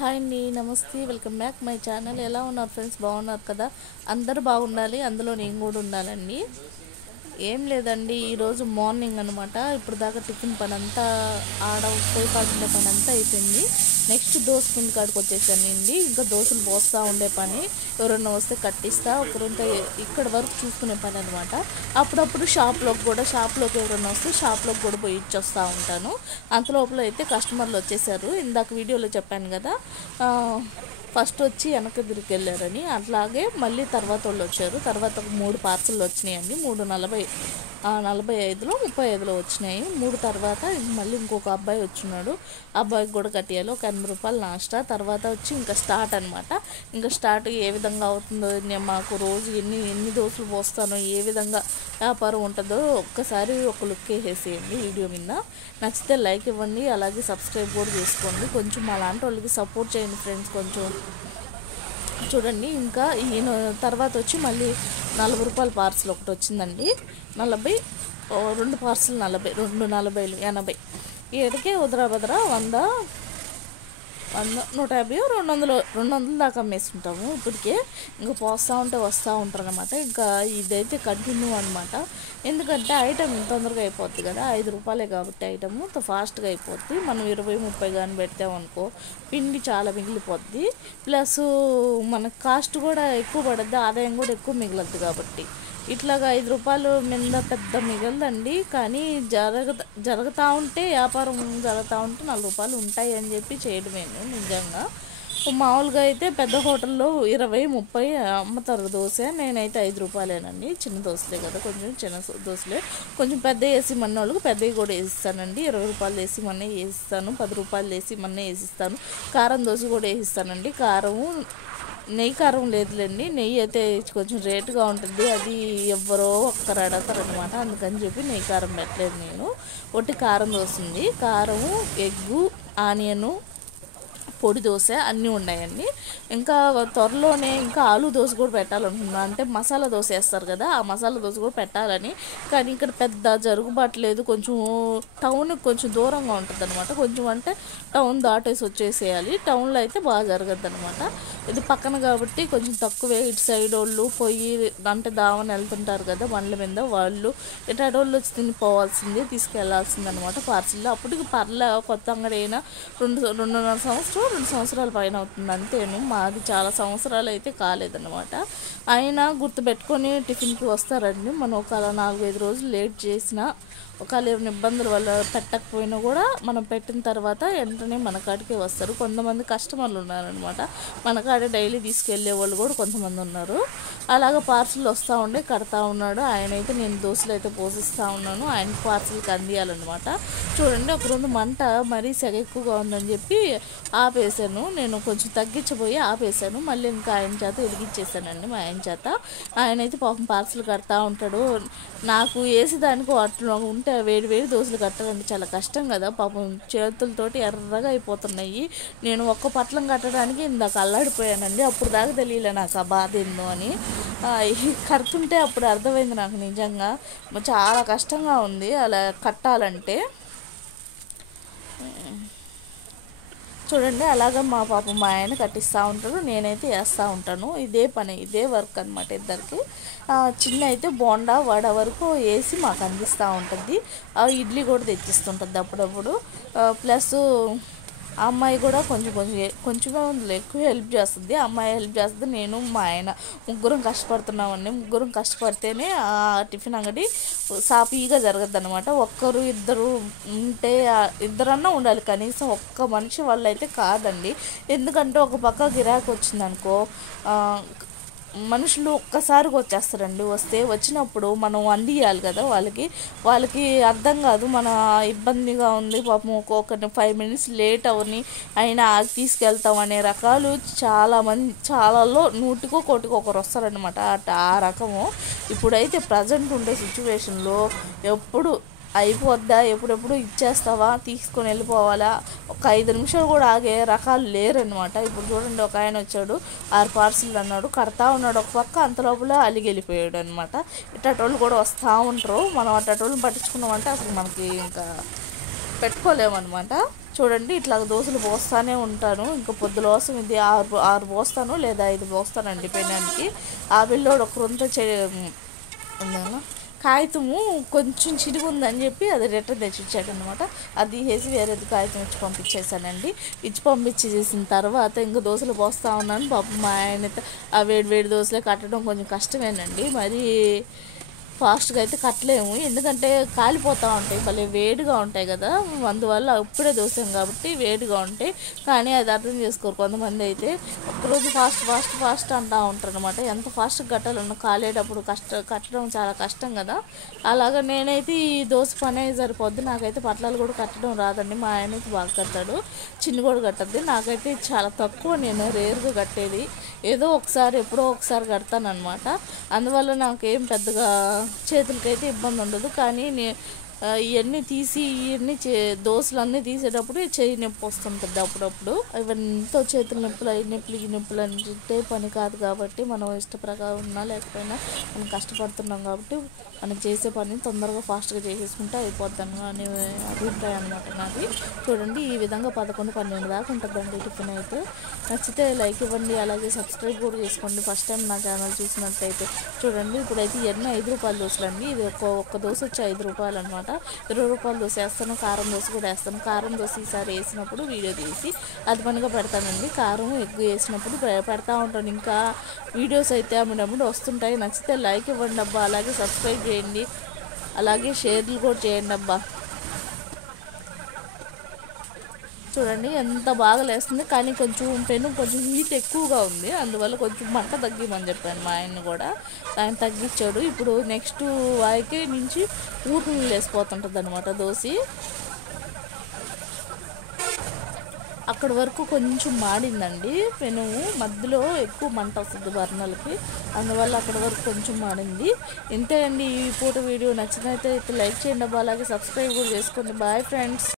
Hi అండి, నమస్తే. Welcome back my channel. ఎలా ఉన్నారు ఫ్రెండ్స్? బాగున్నారు కదా? అందరూ బాగుండాలి, అందులో నేను కూడా ఉండాలండి. ఏం లేదండి, ఈరోజు మార్నింగ్ అనమాట. ఇప్పుడు దాకా టిఫిన్ పని అంతా పొయ్యి కాకుండా పని అంతా అయిపోయింది. నెక్స్ట్ దోశ పిండి కాడికి వచ్చేసానండి. ఇంకా దోశలు పోస్తూ ఉండే పని, ఎవరన్నా వస్తే కట్టిస్తా, ఒకరంతా ఇక్కడ వరకు చూసుకునే పని అనమాట. అప్పుడప్పుడు షాప్లోకి ఎవరన్నా వస్తే షాప్లోకి కూడా పోయి ఇచ్చొస్తూ ఉంటాను. అంతలోపల అయితే కస్టమర్లు వచ్చేసారు. ఇందాక వీడియోలో చెప్పాను కదా, ఫస్ట్ వచ్చి వెనక తిరిగి వెళ్ళారని. అట్లాగే మళ్ళీ తర్వాత వాళ్ళు వచ్చారు. తర్వాత ఒక 3 పార్సల్ వచ్చినాయండి. 3:40 45లో 35లో వచ్చినాయి. 3 తర్వాత మళ్ళీ ఇంకొక అబ్బాయి వచ్చినాడు. అబ్బాయికి కూడా కట్టియాలి. ఒక 80 రూపాయలు నాష్టా. తర్వాత వచ్చి ఇంకా స్టార్ట్ అనమాట. ఇంకా స్టార్ట్ ఏ విధంగా అవుతుందో, నేను మాకు రోజు ఎన్ని దోశలు పోస్తానో, ఏ విధంగా వ్యాపారం ఉంటుందో ఒక్కసారి ఒక లుక్ వేసేసేయండి వీడియో మీద. నచ్చితే లైక్ ఇవ్వండి, అలాగే సబ్స్క్రైబ్ కూడా చేసుకోండి. కొంచెం అలాంటి వాళ్ళకి సపోర్ట్ చేయండి ఫ్రెండ్స్. కొంచెం చూడండి. ఇంకా ఈయన తర్వాత వచ్చి మళ్ళీ 40 రూపాయల పార్సల్ ఒకటి వచ్చిందండి. 40, 2 పార్సల్ 40, 2 40లు 80. ఏడికే ఉదరాబద్రా 100, 150, 200 దాకా అమ్మేస్తుంటాము ఇప్పటికే. ఇంకా పోస్తూ వస్తూ ఉంటారు అనమాట. ఇంకా ఇదైతే కంటిన్యూ అనమాట. ఎందుకంటే ఐటమ్ తొందరగా అయిపోద్ది కదా, 5 రూపాయలే కాబట్టి ఐటమ్ ఫాస్ట్గా అయిపోద్ది. మనం 20, 30 కానీ పెడతామనుకో పిండి చాలా మిగిలిపోద్ది. ప్లస్ మనకు కాస్ట్ కూడా ఎక్కువ పడుద్ది, ఆదాయం కూడా ఎక్కువ మిగలద్దు. కాబట్టి ఇట్లాగా 5 రూపాయలు మీద పెద్ద మిగలదండి. కానీ జరుగుతూ ఉంటే, వ్యాపారం జరుగుతూ ఉంటే 4 రూపాయలు ఉంటాయి అని చెప్పి చేయడమేను నిజంగా. మామూలుగా అయితే పెద్ద హోటల్లో 20, 30 అమ్ముతారు దోశ. నేనైతే 5 రూపాయలేనండి. చిన్న దోశలే కదా, కొంచెం చిన్న దోశలే. కొంచెం పెద్ద వేసి మన్న వాళ్ళకి పెద్దవి కూడా వేసిస్తానండి. 20 రూపాయలు వేసి మొన్న వేసిస్తాను, 10 రూపాయలు వేసి మొన్న వేసిస్తాను. కారం దోశ కూడా వేసిస్తానండి. నెయ్యి కారం లేదులేండి. నెయ్యి అయితే కొంచెం రేటుగా ఉంటుంది. అది ఎవ్వరో ఒక్కరు అడతారనమాట. అందుకని చెప్పి నెయ్యి కారం పెట్టలేదు నేను. ఒకటి కారం దోశ ఉంది. కారము, ఎగ్గు, ఆనియను, పొడి దోశ అన్నీ ఉన్నాయండి. ఇంకా త్వరలోనే ఇంకా ఆలు దోశ కూడా పెట్టాలనుకున్నాను. అంటే మసాలా దోశ వేస్తారు కదా, ఆ మసాలా దోశ కూడా పెట్టాలని. కానీ ఇక్కడ పెద్ద జరుగుబాట్లేదు. కొంచెం టౌన్కి కొంచెం దూరంగా ఉంటుంది అనమాట. కొంచెం అంటే టౌన్ దాటేసి వచ్చేసేయాలి. టౌన్లో అయితే బాగా జరగద్దు అనమాట. ఇది పక్కన కాబట్టి కొంచెం తక్కువే. ఇటు సైడ్ వాళ్ళు పోయి అంటే దావని వెళ్తుంటారు కదా బండ్ల మీద, వాళ్ళు ఇటు వాళ్ళు వచ్చి తినిపోవాల్సిందే, తీసుకెళ్లాల్సింది అనమాట పార్సిల్లో. అప్పటికి కొత్త అంగడి అయినా 2 సంవత్సరాల పైన అవుతుంది అంతేను. మాది చాలా సంవత్సరాలు అయితే కాలేదన్నమాట. అయినా గుర్తుపెట్టుకొని టిఫిన్కి వస్తారండి. మనం ఒక 4-5 రోజులు లేట్ చేసినా, ఒకవేళ ఏమైనా ఇబ్బందుల వల్ల పెట్టకపోయినా కూడా మనం పెట్టిన తర్వాత వెంటనే మన కాడికే వస్తారు. కొంతమంది కస్టమర్లు ఉన్నారనమాట. మన కాడే డైలీ తీసుకెళ్లే వాళ్ళు కూడా కొంతమంది ఉన్నారు. అలాగ పార్సిల్ వస్తూ ఉండే కడతా ఉన్నాడు ఆయన. అయితే నేను దోశలు అయితే పోసిస్తూ ఉన్నాను. ఆయన పార్సిల్కి అందియాలన్నమాట. చూడండి, ఒక రోజు మంట మరీ సెగ ఎక్కువగా ఉందని చెప్పి ఆపేసాను. నేను కొంచెం తగ్గించబోయి ఆపేసాను. మళ్ళీ ఇంకా ఆయన చేత వెలిగించేసానండి. మా ఆయన చేత. ఆయన అయితే పాపం పార్సిల్ కడతా ఉంటాడు. నాకు వేసేదానికి అట్లా ఉంటే వేడి దోశలు కట్టాలంటే చాలా కష్టం కదా పాపం. చేతులతోటి ఎర్రగా అయిపోతున్నాయి. నేను ఒక్క పట్లం కట్టడానికి ఇందాక అల్లాడిపోయానండి. అప్పుడు దాకా తెలియలే నాకు ఆ బాధ ఏందో అని. కడుతుంటే అప్పుడు అర్థమైంది నాకు. నిజంగా చాలా కష్టంగా ఉంది అలా కట్టాలంటే. చూడండి, అలాగా మా ఆయన కట్టిస్తూ ఉంటారు, నేనైతే వేస్తూ ఉంటాను. ఇదే పని, ఇదే వర్క్ అనమాట ఇద్దరికి. చిన్న అయితే బోండా వడ వరకు వేసి మాకు అందిస్తూ ఉంటుంది. ఇడ్లీ కూడా తెచ్చిస్తుంటుంది అప్పుడప్పుడు. ప్లస్ ఆ అమ్మాయి కూడా కొంచెమే ఉంది, ఎక్కువ హెల్ప్ చేస్తుంది. అమ్మాయి హెల్ప్ చేస్తుంది, నేను మా ఆయన ముగ్గురం కష్టపడుతున్నామండి. ముగ్గురం కష్టపడితేనే ఆ టిఫిన్ అంగడి సాఫీగా జరగద్దు అనమాట. ఇద్దరు ఉంటే, ఇద్దరన్నా ఉండాలి కనీసం. ఒక్క మనిషి వల్ల అయితే కాదండి. ఎందుకంటే ఒక పక్క గిరాకీ వచ్చిందనుకో మనుషులు ఒక్కసారిగా వచ్చేస్తారండి. వచ్చినప్పుడు మనం అందియాలి కదా వాళ్ళకి అర్థం కాదు. మన ఇబ్బందిగా ఉంది పాపం, ఒక్కొక్కరిని 5 minutes లేట్ అయినా తీసుకెళ్తాం అనే రకాలు చాలాలో 100కో 100కో ఒకరు వస్తారనమాట. ఆ రకము ఇప్పుడైతే ప్రజెంట్ ఉండే సిచ్యువేషన్లో ఎప్పుడు అయిపోద్దా, ఎప్పుడెప్పుడు ఇచ్చేస్తావా, తీసుకొని వెళ్ళిపోవాలా, ఒక 5 నిమిషాలు కూడా ఆగే రకాలు లేరనమాట. ఇప్పుడు చూడండి, ఒక ఆయన వచ్చాడు, 6 పార్సిల్ అన్నాడు, కడతా ఉన్నాడు ఒక పక్క. అంత లోపల అలిగి వెళ్ళిపోయాడు అనమాట. ఇట్టోళ్ళు కూడా వస్తూ ఉంటారు. మనం అట్టోళ్ళని పట్టించుకున్నామంటే అసలు మనకి ఇంకా పెట్టుకోలేమన్నమాట. చూడండి ఇట్లా దోశలు పోస్తూనే ఉంటాను. ఇంకా పొద్దులోసం ఇది 6 పోస్తాను లేదా 5 పోస్తానండి పెనానికి. ఆ బిల్లోడు ఒక రొంత కాగితము కొంచెం చిరుగు ఉందని చెప్పి అది రిటర్న్ తెచ్చి ఇచ్చాడనమాట. అది తీసేసి వేరేది కాగితం ఇచ్చి పంపించేశానండి. ఇచ్చి పంపించేసిన తర్వాత ఇంకా దోశలు పోస్తూ ఉన్నాను. పాపం మా ఆయన ఆ వేడి దోశలే కట్టడం కొంచెం కష్టమేనండి. మరి ఫాస్ట్గా అయితే కట్టలేము, ఎందుకంటే కాలిపోతూ ఉంటాయి, భలే వేడిగా ఉంటాయి కదా. అందువల్ల ఇప్పుడే దోసాం కాబట్టి వేడిగా ఉంటాయి. కానీ అది అర్థం చేసుకోరు కొంతమంది. అయితే ఒక్కరోజు ఫాస్ట్ అంటూ ఉంటారు అనమాట. ఎంత ఫాస్ట్గా కట్టాలన్నా కాలేటప్పుడు కట్టడం చాలా కష్టం కదా. అలాగా నేనైతే ఈ దోశ పనే సరిపోద్ది. నాకైతే పట్లాలు కూడా కట్టడం రాదండి. మా ఆయనకి బాగా కట్టాడు, చిన్ని కూడా కట్టద్ది. నాకైతే చాలా తక్కువ, నేను రేరుగా కట్టేది. ఏదో ఒకసారి ఎప్పుడో ఒకసారి కడతానమాట. అందువల్ల నాకేం పెద్దగా చేతులకైతే ఇబ్బంది ఉండదు. కానీ ఇవన్నీ తీసి దోశలన్నీ తీసేటప్పుడు చేయి నొప్పి వస్తుంటుంది అప్పుడప్పుడు. ఇవంతా చేతుల నొప్పులు ఈ నొప్పులు అంటే పని కాదు కాబట్టి మనం ఇష్ట ప్రకారం ఉన్నా లేకపోయినా మనం కష్టపడుతున్నాం కాబట్టి మనం చేసే పని తొందరగా ఫాస్ట్గా చేసేసుకుంటే అయిపోతాను అనే అభిప్రాయం అనమాట నాది. చూడండి ఈ విధంగా 11-12 దాకా ఉంటుందండి టిఫిన్ అయితే. నచ్చితే లైక్ ఇవ్వండి, అలాగే సబ్స్క్రైబ్ కూడా చేసుకోండి ఫస్ట్ టైం నా ఛానల్ చూసినట్టయితే. చూడండి ఇప్పుడైతే ఇవన్నీ 5 రూపాయల దోశలు అండి. ఇది ఒక్క దోశ వచ్చి 5 రూపాయలు అనమాట. 20 రూపాయల దోశ వేస్తాను, కారం దోశ కూడా వేస్తాను. కారం దోశ ఈసారి వేసినప్పుడు వీడియో తీసి అది పనిగా పెడతానండి. కారం ఎక్కువ వేసినప్పుడు పెడతా ఉంటాను. ఇంకా వీడియోస్ అయితే అమ్మినప్పుడు వస్తుంటాయి. నచ్చితే లైక్ ఇవ్వండి అబ్బా, అలాగే సబ్స్క్రైబ్ చేయండి, అలాగే షేర్లు కూడా చేయండి అబ్బా. చూడండి ఎంత బాగా లేస్తుంది, కానీ కొంచెం హీట్ ఎక్కువగా ఉంది. అందువల్ల కొంచెం మంట తగ్గిమని చెప్పాను మా ఆయన్ని కూడా. ఆయన తగ్గించాడు. ఇప్పుడు నెక్స్ట్ వాయికి నుంచి ఊరికి వేసిపోతుంటుంది అనమాట దోశ. అక్కడి వరకు కొంచెం మాడిందండి పెనుము, మధ్యలో ఎక్కువ మంట వస్తుంది బర్నర్లకి, అందువల్ల అక్కడి వరకు కొంచెం మాడింది. ఇంతే అండి ఈ పూట వీడియో. నచ్చినైతే లైక్ చేయండి అబ్బా, అలాగే సబ్స్క్రైబ్ కూడా చేసుకోండి. Bye friends.